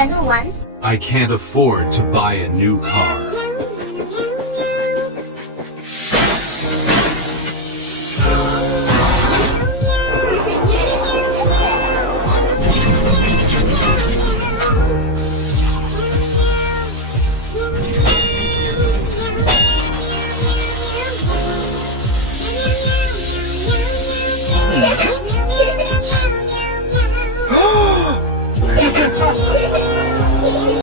a new one. I can't afford to buy a new car.